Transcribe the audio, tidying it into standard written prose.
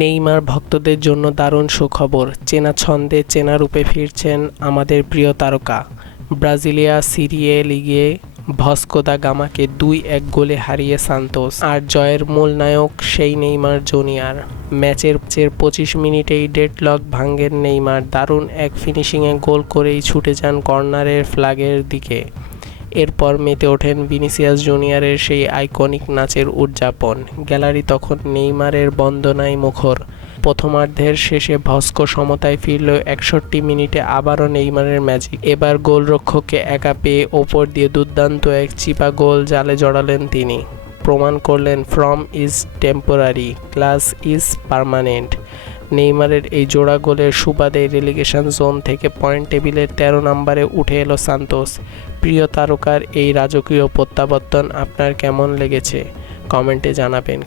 Neymar ভক্তদের জন্য দারুণ সুখবর, চেনা ছন্দে চেনা রূপে ফিরছেন আমাদের প্রিয় তারকা। ব্রাজিলিয়া সিরিয়ে লিগে ভাস্কো দা গামাকে 2-1 গোলে হারিয়ে সান্তোস, আর জয়ের মূল নায়ক সেই নেইমার জুনিয়র। ম্যাচের 25 মিনিটেই ডেডলক ভাঙেন নেইমার, দারুণ এক ফিনিশিংয়ে গোল করেই ছুটে যান কর্নারের ফ্ল্যাগের দিকে। এরপর মেতে ওঠেন ভিনিসিয়াস জুনিয়রের সেই আইকনিক নাচের উদযাপন। গ্যালারি তখন নেইমারের বন্দনায় মুখর। প্রথমার্ধের শেষে ভাস্কো সমতায় ফিরল, 61 মিনিটে আবারও নেইমারের ম্যাজিক। এবার গোলরক্ষককে একা পেয়ে ওপর দিয়ে দুর্দান্ত এক চিপা গোল জালে জড়ালেন তিনি। প্রমাণ করলেন form is temporary, class is permanent. নেইমারের এই জোড়া গোলের সুবাদে রেলিগেশন জোন থেকে পয়েন্ট টেবিলের 13 নম্বরে উঠে এলো সান্তোস। প্রিয় তারকার এই রাজকীয় প্রত্যাবর্তন আপনার কেমন লেগেছে কমেন্টে জানাবেন।